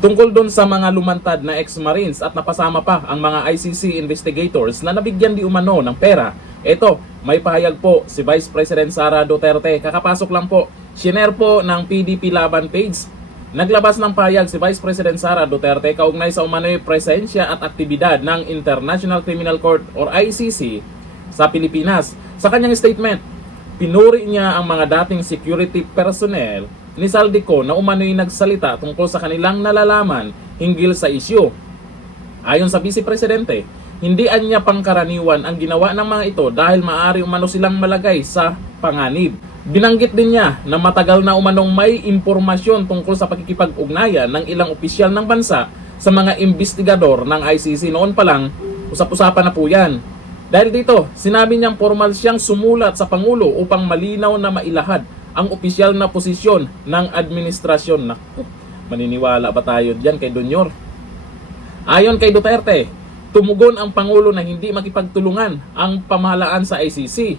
tungkol doon sa mga lumantad na ex-Marines at napasama pa ang mga ICC investigators na nabigyan di umano ng pera. Ito, may pahayag po si Vice President Sara Duterte. Kakapasok lang po, shinare po ng PDP Laban page. Naglabas ng pahayag si Vice President Sara Duterte kaugnay sa umano'y presensya at aktibidad ng International Criminal Court or ICC sa Pilipinas. Sa kanyang statement, pinuri niya ang mga dating security personnel ni Saldico na umano'y nagsalita tungkol sa kanilang nalalaman hinggil sa isyu. Ayon sa Vice Presidente, hindi anya pangkaraniwan ang ginawa ng mga ito dahil maaari umano silang malagay sa panganib. Binanggit din niya na matagal na umanong may impormasyon tungkol sa pakikipag-ugnayan ng ilang opisyal ng bansa sa mga investigador ng ICC. Noon pa lang, usap-usapan na po yan. Dahil dito, sinabi niyang formal siyang sumulat sa Pangulo upang malinaw na mailahad ang opisyal na posisyon ng administrasyon. Naku, maniniwala ba tayo diyan kay Donyor? Ayon kay Duterte, tumugon ang Pangulo na hindi makipagtulungan ang pamahalaan sa ICC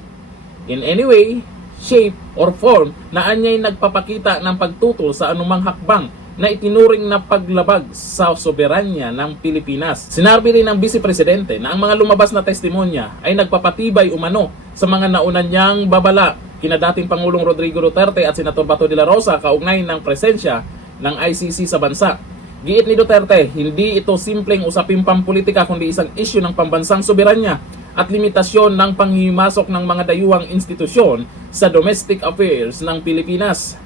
in any way, shape, or form na anya'y nagpapakita ng pagtutol sa anumang hakbang na itinuring na paglabag sa soberanya ng Pilipinas. Sinabi rin ng Vice Presidente na ang mga lumabas na testimonya ay nagpapatibay umano sa mga nauna niyang babala kina dating Pangulong Rodrigo Duterte at Senator Bato de la Rosa kaugnay ng presensya ng ICC sa bansa. Giit ni Duterte, hindi ito simpleng usaping pampolitika kundi isang isyu ng pambansang soberanya at limitasyon ng panghimasok ng mga dayuhang institusyon sa domestic affairs ng Pilipinas.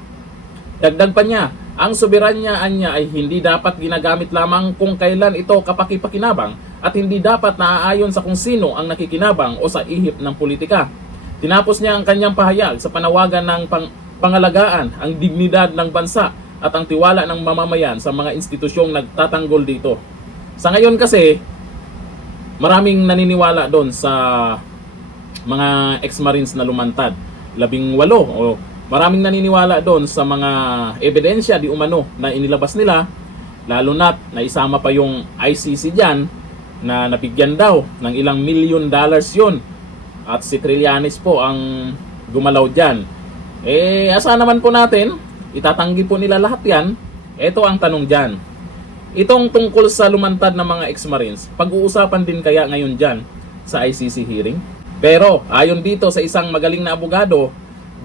Dagdag pa niya, ang soberanya anya ay hindi dapat ginagamit lamang kung kailan ito kapaki-pakinabang at hindi dapat naaayon sa kung sino ang nakikinabang o sa ihip ng politika. Tinapos niya ang kanyang pahayag sa panawagan ng pangalagaan ang dignidad ng bansa at ang tiwala ng mamamayan sa mga institusyong nagtatanggol dito. Sa ngayon kasi, maraming naniniwala doon sa mga ex-Marines na lumantad. 18 o maraming naniniwala doon sa mga ebidensya di umano na inilabas nila, lalo na't naisama pa yung ICC dyan na nabigyan daw ng ilang $1 million yun. At si Trillanes po ang gumalaw dyan. Asa naman po natin, itatanggi po nila lahat yan. Ito ang tanong dyan. Itong tungkol sa lumantad ng mga ex-Marines, pag-uusapan din kaya ngayon dyan sa ICC hearing? Pero ayon dito sa isang magaling na abogado,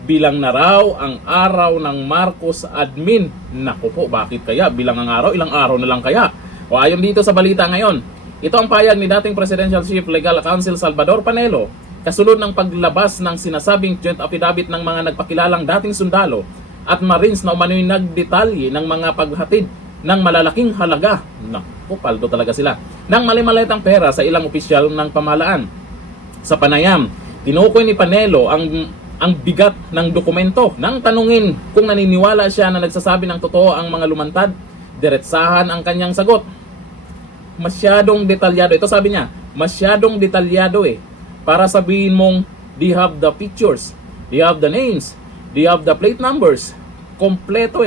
bilang na raw ang araw ng Marcos admin. Naku po, bakit kaya? Bilang ang araw, ilang araw na lang kaya? O ayon dito sa balita ngayon, ito ang payag ni dating Presidential Chief Legal Counsel Salvador Panelo kasunod ng paglabas ng sinasabing joint affidavit ng mga nagpakilalang dating sundalo at Marines na umano'y nagdetalye ng mga paghatid ng malalaking halaga. Naku, paldo talaga sila. Ng malimaletang pera sa ilang opisyal ng pamahalaan. Sa panayam, tinukoy ni Panelo ang bigat ng dokumento nang tanungin kung naniniwala siya na nagsasabi ng totoo ang mga lumantad. Diretsahan ang kanyang sagot. Masyadong detalyado. Ito sabi niya, masyadong detalyado para sabihin mong, do you have the pictures? Do you have the names? Do you have the plate numbers? Kompleto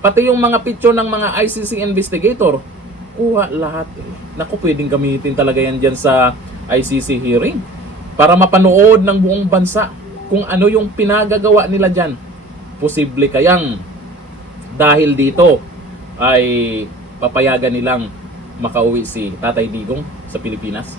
Pati yung mga picture ng mga ICC investigator, kuha lahat Naku, pwedeng gamitin talaga yan dyan sa ICC hearing para mapanood ng buong bansa kung ano yung pinagagawa nila dyan. Posible kayang dahil dito ay papayagan nilang makauwi si Tatay Digong sa Pilipinas.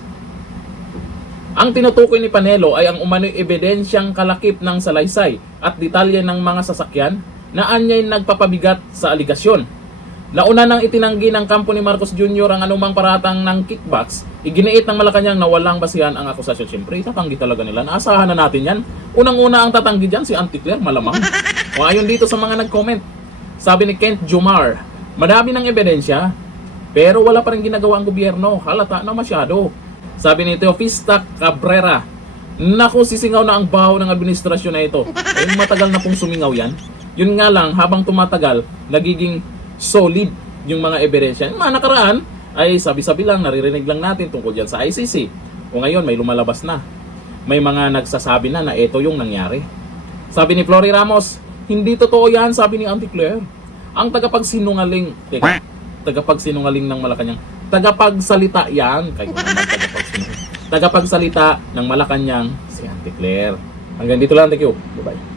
Ang tinutukoy ni Panelo ay ang umano'y ebidensyang kalakip ng salaysay at detalye ng mga sasakyan na anya'y nagpapabigat sa aligasyon. Nauna nang itinanggi ng kampo ni Marcos Jr. ang anumang paratang ng kickbacks, iginiit ng Malacanang na walang basihan ang akusasyon. Siyempre, itatanggi talaga nila. Naasahan na natin yan. Unang-una ang tatanggi dyan, si Auntie Claire, malamang. O ayon dito sa mga nag-comment, sabi ni Kent Jumar, madami ng ebidensya, pero wala pa rin ginagawa ang gobyerno. Halata na masyado. Sabi ni Teofista Cabrera, naku, sisingaw na ang baho ng administrasyon na ito. Matagal na pong sumingaw yan. Yun nga lang, habang tumatagal, nagiging solid yung mga ebidensya. Yung mga nakaraan ay sabi-sabi lang, naririnig lang natin tungkol dyan sa ICC. O ngayon, may lumalabas na. May mga nagsasabi na na ito yung nangyari. Sabi ni Flory Ramos, hindi totoo yan, sabi ni Auntie Claire. Ang tagapagsinungaling, tagapagsinungaling ng Malacanang, tagapagsalita yan. Kayo naman tagapagsalita ng Malacanang, si Auntie Claire. Hanggang dito lang, thank you. Bye-bye.